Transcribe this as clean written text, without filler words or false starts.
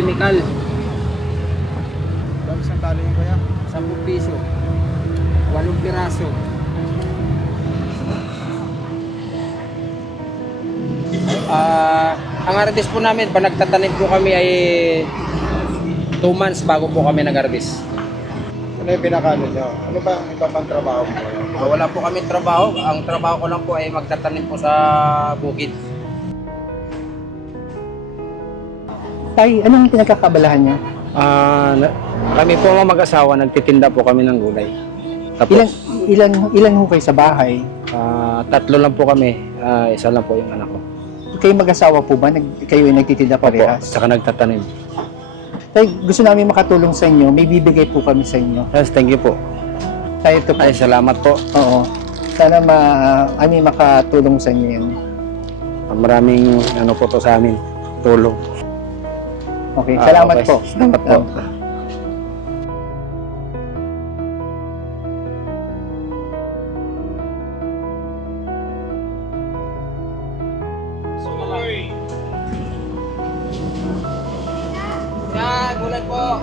chemical. Dami isang tali yun kaya? 10 piso. 8 piraso. Ang harvest po namin, pag nagtatanim po kami ay 2 months bago po kami nag-harvest. Ano yung pinakaano nyo? Ano ba ang iba pang trabaho mo? Wala po kami trabaho. Ang trabaho ko lang po ay magtatanim po sa bukid. Tay, anong pinagkakabalahan niyo? Kami po mga mag-asawa, nagtitinda po kami ng gulay. Tapos, Ilan ho kayo sa bahay? 3 lang po kami. Isa lang po yung anak ko. Kayo mag-asawa po ba? Kayo ay nagtitinda parehas? Saka nagtatanim. Tay, gusto namin makatulong sa inyo. May bibigay po kami sa inyo. Yes, thank you po. Tayo ito po. Ay, salamat po. Oo. Sana kami makatulong sa inyo yan. Maraming ano po to sa amin. Tulong. Okay, salamat okay. po. Salamat po. Yan, gulay po.